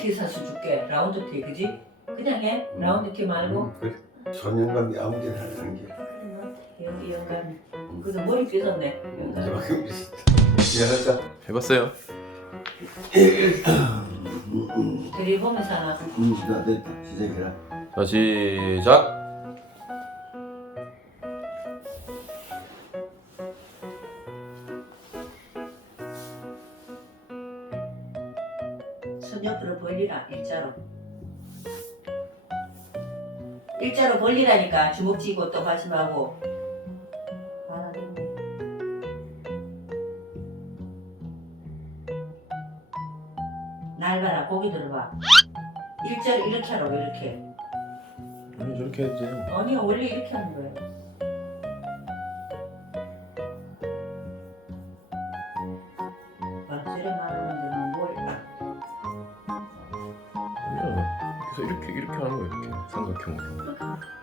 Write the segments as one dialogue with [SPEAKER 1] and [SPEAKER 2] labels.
[SPEAKER 1] 티 사서 줄게. 라운드 티, 그지? 그냥 해. 라운드 티 말고.
[SPEAKER 2] 그래. 손영감이 아무데나 하는 게
[SPEAKER 1] 여기 영감. 그래서 머리 삐졌네.
[SPEAKER 2] 이만큼 비슷해.
[SPEAKER 3] 해봤어요.
[SPEAKER 1] 들이보면서 하나.
[SPEAKER 2] 나 됐다. 시작해라.
[SPEAKER 3] 자, 시작.
[SPEAKER 1] 손 옆으로 벌리라. 일자로. 일자로 벌리라니까. 주먹 쥐고 또 말씀하고. 아, 됐네. 날 봐라. 고기 들어봐. 일자로 이렇게 하라고 이렇게.
[SPEAKER 3] 아니 저렇게 해야지.
[SPEAKER 1] 아니야 원래 이렇게 하는 거예요. 저래 말하는데 뭐 머리가.
[SPEAKER 3] 아니야. 그래서 이렇게 하는 거야 이렇게 삼각형으로.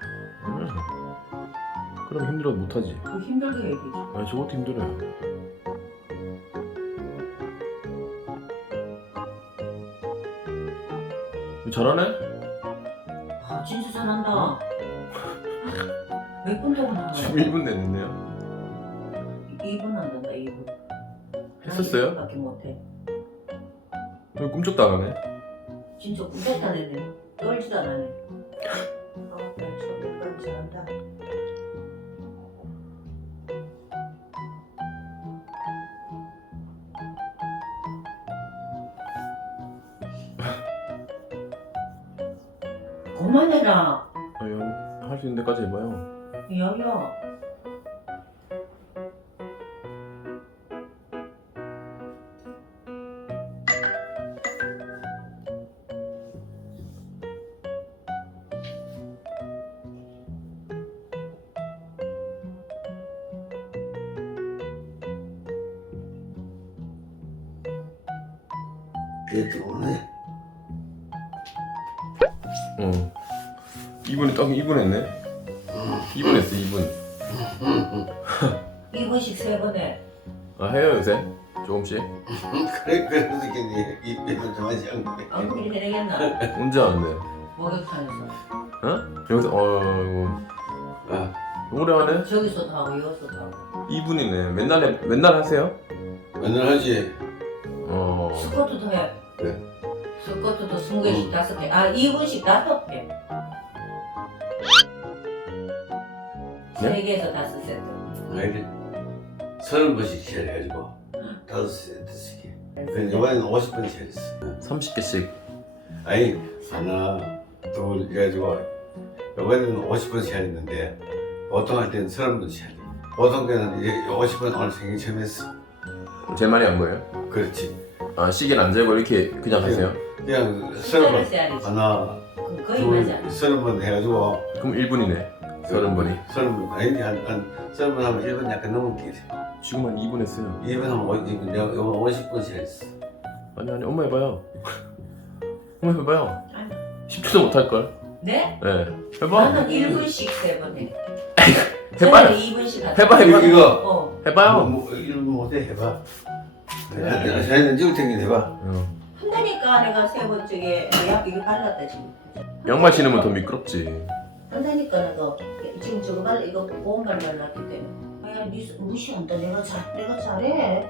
[SPEAKER 3] 그럼 힘들어도 못하지.
[SPEAKER 1] 그 힘들게 얘기지.
[SPEAKER 3] 아니 저것도 힘들어요. 잘하네?
[SPEAKER 1] 아 진짜 잘한다. 몇 분 동안 한
[SPEAKER 3] 지금
[SPEAKER 1] 거야?
[SPEAKER 3] 1분 됐는데요?
[SPEAKER 1] 2분 안 된다 2분.
[SPEAKER 3] 했었어요?
[SPEAKER 1] 밖에 못해.
[SPEAKER 3] 왜 꿈쩍도 안 하네?
[SPEAKER 1] 진짜 꿈쩍도 안 했네. 떨지도 안 하네. 아, 나 저기까지 잘한다. 그만해라.
[SPEAKER 3] 아니 할 수 있는 데까지 해봐요.
[SPEAKER 1] 야야.
[SPEAKER 2] 그게 들어오네.
[SPEAKER 3] 어. 2분에 딱 2분 했네? 2분 했어 2분.
[SPEAKER 1] 2분씩 3번 해.
[SPEAKER 3] 아 해요 요새? 조금씩?
[SPEAKER 2] 그래 그래서 괜히 입에도 좀 하지 않고.
[SPEAKER 1] 안 그렇게 해내겠나?
[SPEAKER 3] 언제 하는데?
[SPEAKER 1] 목욕탕에서.
[SPEAKER 3] 어? 여기서 어이구
[SPEAKER 2] 아,
[SPEAKER 3] 오래 하네?
[SPEAKER 1] 저기서도 하고 여기서도 하고.
[SPEAKER 3] 2분이네. 맨날 하세요?
[SPEAKER 2] 맨날 하지.
[SPEAKER 3] 어.
[SPEAKER 1] 스쿼트도 해.
[SPEAKER 2] 그래.
[SPEAKER 1] 스쿼트도 20개씩 5개. 아 2분씩 5개.
[SPEAKER 3] 네?
[SPEAKER 1] 3개에서 5세트.
[SPEAKER 2] 아이를 30번씩 해가지고 5세트씩 해. 근데 이번에는 50번씩 했어.
[SPEAKER 3] 30개씩.
[SPEAKER 2] 아니 하나 둘 해가지고 이번에는 50번씩 했는데 보통 할 때는 30번씩 해. 보통 때는 이제 50번 오늘 생일 처음 했어.
[SPEAKER 3] 제일 많이 한 거예요?
[SPEAKER 2] 그렇지.
[SPEAKER 3] 아 시계는 안 재고 이렇게 그냥 하세요?
[SPEAKER 2] 그냥
[SPEAKER 1] 숫자를
[SPEAKER 2] 30번
[SPEAKER 1] 세야지.
[SPEAKER 2] 하나
[SPEAKER 1] 거의
[SPEAKER 2] 둘
[SPEAKER 1] 맞아.
[SPEAKER 2] 30번 해가지고
[SPEAKER 3] 그럼 1분이네. 30분이.
[SPEAKER 2] 30번 아니 한 30번 하면 1분 약간 넘게 돼.
[SPEAKER 3] 지금 한 2분 했어요.
[SPEAKER 2] 2분 하면 50분 내가 이번 50번씩 했어.
[SPEAKER 3] 아니 엄마 해봐요. 엄마 해봐요.
[SPEAKER 1] 아니.
[SPEAKER 3] 10초도 못 할걸?
[SPEAKER 1] 네?
[SPEAKER 3] 네. 해봐.
[SPEAKER 1] 나는 1분씩 3번 해.
[SPEAKER 3] 해봐요.
[SPEAKER 1] 저는 2분씩 하자.
[SPEAKER 3] 해봐.
[SPEAKER 2] 이거
[SPEAKER 1] 어.
[SPEAKER 3] 해봐요.
[SPEAKER 2] 이런 못해 해봐. 자기는 찍을 텐데 해봐.
[SPEAKER 3] 어.
[SPEAKER 1] 한다니까 내가 3번 쪽에 약 이거 발랐다 지금.
[SPEAKER 3] 양말 신으면 더 미끄럽지.
[SPEAKER 1] 한다니까 내가 지금 저거 발라 이거 보온발 발랐기 때문에. 아야 니 무시한다. 내가 잘해.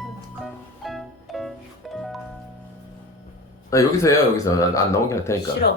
[SPEAKER 3] 아 여기서 해요 여기서 안 나오게 할 테니까.
[SPEAKER 1] 싫어.